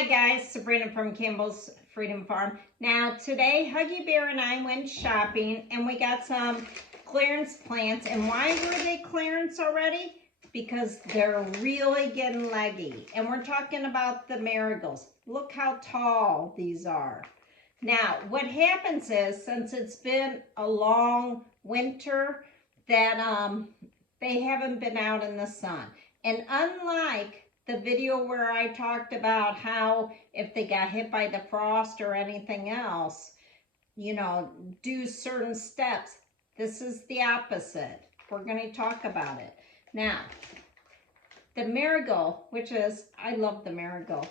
Hi guys, Sabrina from Campbell's Freedom Farm. Now today Huggy Bear and I went shopping and we got some clearance plants. And why were they clearance already? Because they're really getting leggy. And we're talking about the marigolds. Look how tall these are. Now what happens is, since it's been a long winter, that they haven't been out in the sun. And unlike the video where I talked about how if they got hit by the frost or anything else, you know, do certain steps. This is the opposite. We're going to talk about it. Now, the marigold, which is, I love the marigold,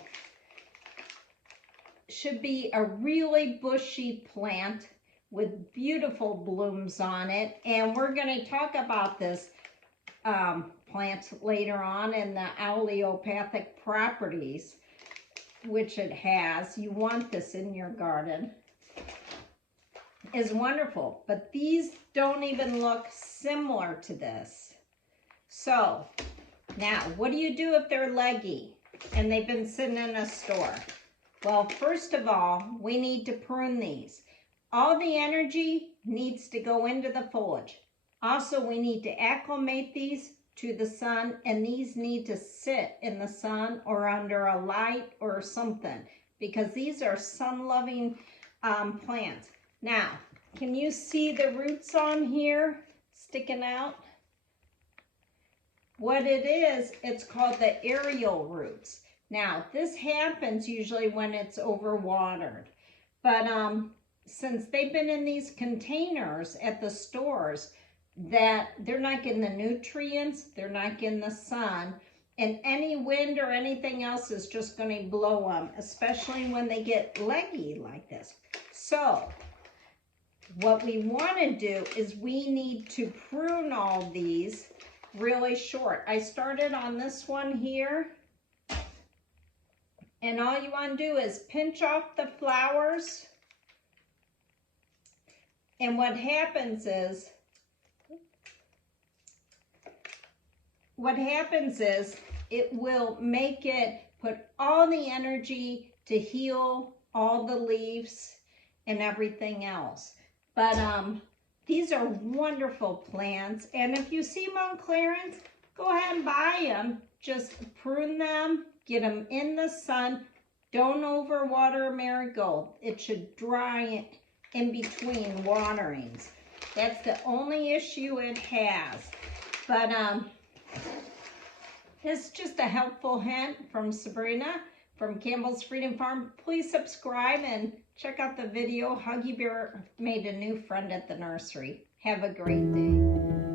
should be a really bushy plant with beautiful blooms on it. And we're going to talk about this plant later on and the allelopathic properties which it has. You want this in your garden. Is wonderful, but these don't even look similar to this. So now what do you do if they're leggy and they've been sitting in a store? Well, first of all, we need to prune these. All the energy needs to go into the foliage. Also, we need to acclimate these to the sun, and these need to sit in the sun or under a light or something, because these are sun-loving plants. Now, can you see the roots on here sticking out? What it is, it's called the aerial roots. Now, this happens usually when it's overwatered, but since they've been in these containers at the stores, that they're not getting the nutrients, they're not getting the sun, and any wind or anything else is just going to blow them, especially when they get leggy like this. So what we want to do is we need to prune all these really short. I started on this one here, and all you want to do is pinch off the flowers, and what happens is it will make it put all the energy to heal all the leaves and everything else. But these are wonderful plants, and if you see them on clearance, go ahead and buy them. Just prune them, get them in the sun. Don't overwater marigold. It should dry in between waterings. That's the only issue it has. But this is just a helpful hint from Sabrina from Campbell's Freedom Farm. Please subscribe and check out the video. Huggy Bear made a new friend at the nursery. Have a great day.